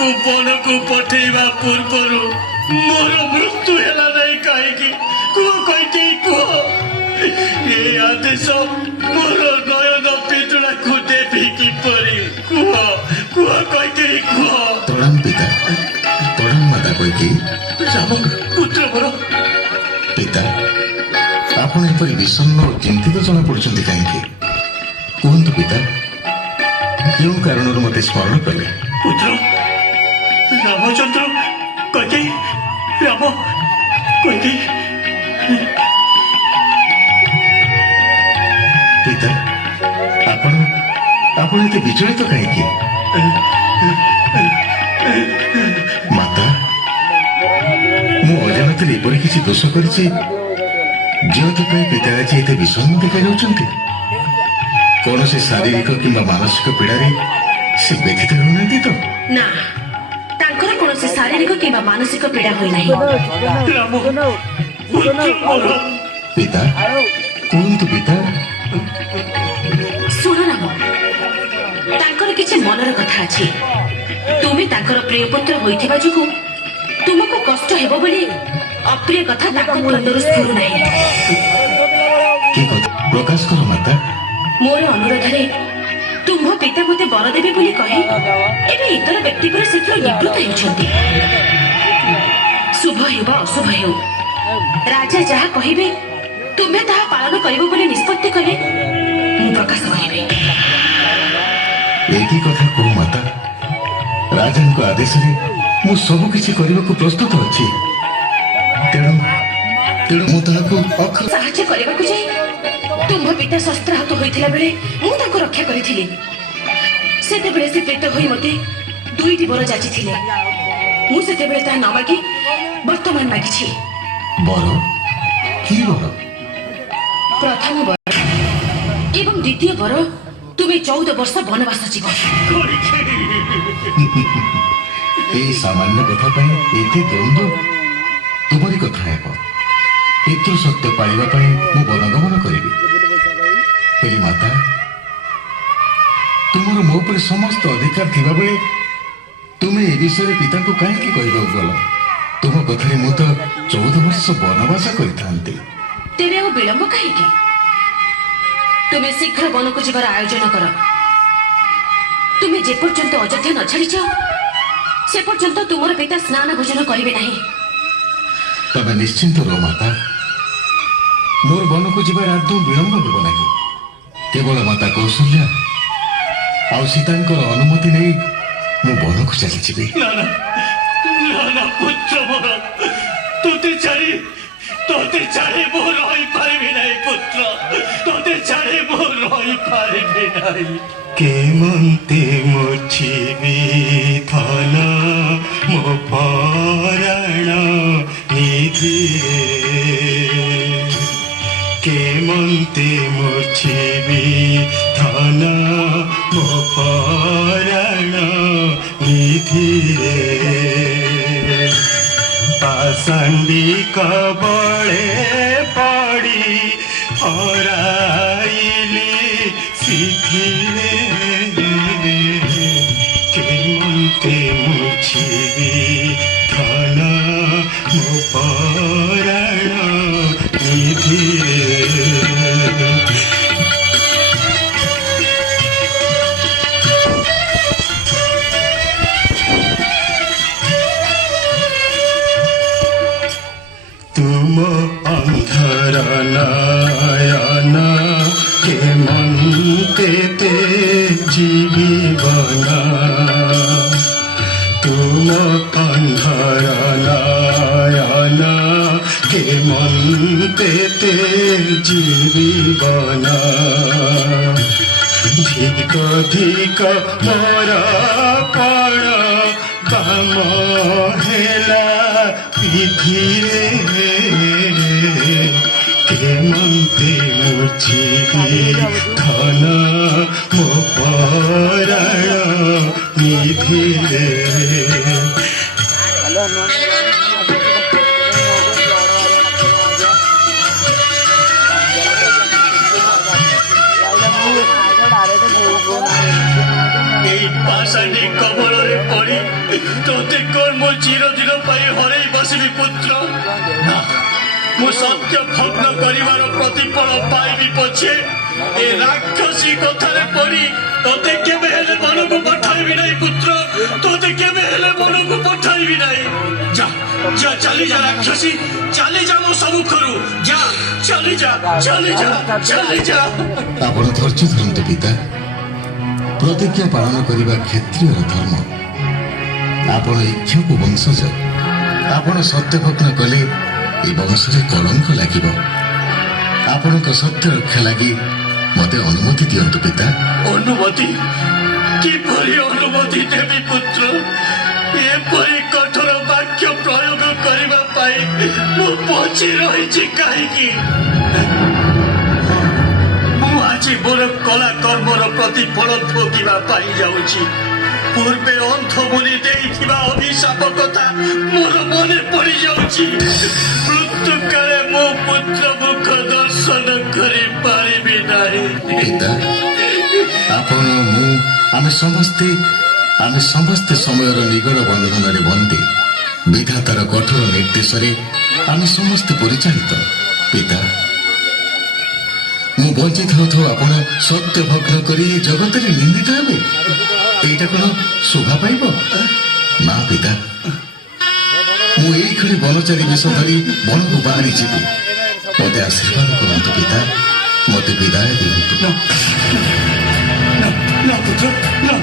को बन को पठेवा पूर्वर मोर मृत्यु है नहीं कहीं कुह कही कुह ये आदेश मोर नयन पितुड़ा को देवी किपरि कुह कुह कही कुह प्रणाम पिता प्रणाम माता कही राम पुत्र मोर पिता आपण एपरी विषण्ण और चिंतित जना पड़ुछंती कहीं कहतु पिता क्यों कारण मत स्मरण कले पुत्र रामचंद्र कही राम कही पिता आपण आपण एते विचलित कहीं माता मु अजानत एपरी किसी दोष करिछि जोथिपाई पिता आज एते विषण्ण देखा जाउछंती कौन से शारीरिक किंबा मानसिक पीड़ारे से व्यथित होनांती तो ना तांकर कौन से शारीरिक किंबा मानसिक पीड़ा होई नाही राम पुत्र मोर पिता कहतु पिता सुन राम तांकर किछि मनर कथा अछि तुमे तांकर प्रिय पुत्र होइथिबा जुगु तुमको कष्ट हेबो बोली अप्रिय कथा ताको मुंडरु स्फुरु नाही की कथा प्रकाश करो माता मोर अनुरोधरे तुम पिता मते बर देबे बोली कहि एबे इतर व्यक्ति पर शीघ्र निवृत्त हेउछंती शुभ हेबा अशुभ हेउ राजा जहा कहिबे तुमे ताहा पालन करिबो बोली निष्पत्ति कले मु प्रकाश कहिबे एकी कथा को माता राजन को आदेश रे मु सब किछि करिबा को प्रस्तुत अछि तेणु तेणु मु ताहाको अखर साहाय्य करबा को जाई तुम पिता शस्त्र हाथ होइथिला बेले मु ताको रक्षा करिथिली सेते बेले से पेट होई मते दुईटी बर जाचिथिले मु सेते बेले ता न मागी वर्तमान मागिछि बर की बर प्रथम बर एवं द्वितीय बर तुमे 14 वर्ष वनवास जीव ए सामान्य कथा पई एते द्वंद्व तुमरी कथा हेबो पितृ सत्य पाइबा पई मु वनगमन करिबी हेली माता तुमर मो पर समस्त अधिकार थिबा बेले तुमे ए विषय पिता को काहे की कहबा गल तुम कथरे मु तो 14 वर्ष वनवास करिथांती तेरे वो विलंब काहे की तुमे शीघ्र वन को जीवार आयोजन कर तुमे जे पर्यंत अयोध्या न छाड़ीछ से पर्यंत तुमर पिता स्नान भोजन करिवे नाही तबे निश्चिंत रहो माता मोर वन को जीवार आदौ विलंब हेबो नाही केवल माता कौशल्या आउ सीतांकर अनुमति नहीं मु वन को चली जीवी ना ना ना ना पुत्र मोर तोते छाड़ी मो रही पारिबी नहीं पुत्र तोते छाड़ी मो रही पारिबी नहीं केमंते मुछिबी धन मो पराण निधि केमंते मुछिबी धन मो पराण निधि पाषांडी कबळे पड़ी हराइली शिथिले केमंते मुछिबी धन मो पराण निधि तुम अंधर नयन केमंते ते जीवन तुम अंधर नयन केमंते ते जीवन धिक धिक मोर पण काम हेला विधिरे केमंते मुछिबी धन मो पराण निधिरे पाषाणी कबल पड़ी ତୋତେ କଣ ମୁଁ ଚିରଦିନ ପାଇଁ ହରେଇ ବସିବି ପୁତ୍ର? ନା, ମୁଁ ସତ୍ୟ ଭଗ୍ନ କରିବାର ପ୍ରତିଫଳ ପାଇବି ପଛେ ଏ ରାକ୍ଷସୀ କଥାରେ ପଡି ତୋତେ କେବେ ହେଲେ ମନକୁ ପଠାଇବି ନାହିଁ ପୁତ୍ର, ତୋତେ କେବେ ହେଲେ ମନକୁ ପଠାଇବି ନାହିଁ। ଯା ଯା, ଚାଲି ଯା ରାକ୍ଷସୀ, ଚାଲି ଯା ମୋ ସମ୍ମୁଖରୁ, ଯା, ଚାଲି ଯା, ଚାଲି ଯା, ଚାଲି ଯା। ଆପଣ ଧୈର୍ଯ୍ୟ ଧରନ୍ତୁ ପିତା। ପ୍ରତିଜ୍ଞା ପାଳନ କରିବା କ୍ଷତ୍ରିୟର ଧର୍ମ। ଆପଣ ଇକ୍ଷ୍ୱାକୁ ବଂଶଜ। ଆପଣ ସତ୍ୟଭଗ୍ନ କଲେ ଏ ବଂଶରେ କଳଙ୍କ ଲାଗିବ। ଆପଣଙ୍କ ସତ୍ୟ ରକ୍ଷା ଲାଗି ମତେ ଅନୁମତି ଦିଅନ୍ତୁ ପିତା। ଅନୁମତି? କିପରି ଅନୁମତି ଦେବି ପୁତ୍ର? ଏପରି କଠୋର ବାକ୍ୟ ପ୍ରୟୋଗ କରିବା ପାଇଁ ମୁଁ ବଞ୍ଚି ରହିଛି କାହିଁକି? ମୁଁ ଆଜି ମୋର କଳା କର୍ମର ପ୍ରତିଫଳ ଭୋଗିବା ପାଇଁ ଯାଉଛି। ପୂର୍ବେ ଅନ୍ଥମୁନି ଦେଇଥିବା ଅଭିଶାପ କଥା ମୋର ମନେ ପଡିଯାଉଛି। ମୃତ୍ୟୁକାଳେ ମୋ ପୁତ୍ର ମୁଖ ଦର୍ଶନ କରିପାରିବି ନାହିଁ। ପିତା, ଆପଣ ମୁଁ ଆମେ ସମସ୍ତେ ସମୟର ନିଗଡ଼ ବନ୍ଧନରେ ବନ୍ଦୀ। ବିଧାତାର କଠୋର ନିର୍ଦ୍ଦେଶରେ ଆମେ ସମସ୍ତେ ପରିଚାଳିତ। ପିତା, ମୁଁ ବଞ୍ଚି ଥାଉ ଥାଉ ଆପଣ ସତ୍ୟ ଭଗ୍ନ କରି ଏ ଜଗତରେ ନିନ୍ଦିତ ହେବେ, ଏଇଟା କଣ ଶୋଭା ପାଇବ? ନା ପିତା, ମୁଁ ଏଇକ୍ଷଣି ବନଚାରୀ ବେଶ ଧରି ବଣକୁ ବାହାରି ଯିବି। ମତେ ଆଶୀର୍ବାଦ କରନ୍ତୁ ପିତା, ମତେ ବିଦାୟ ଦିଅନ୍ତୁ। ନା ପୁତ୍ର, ନା,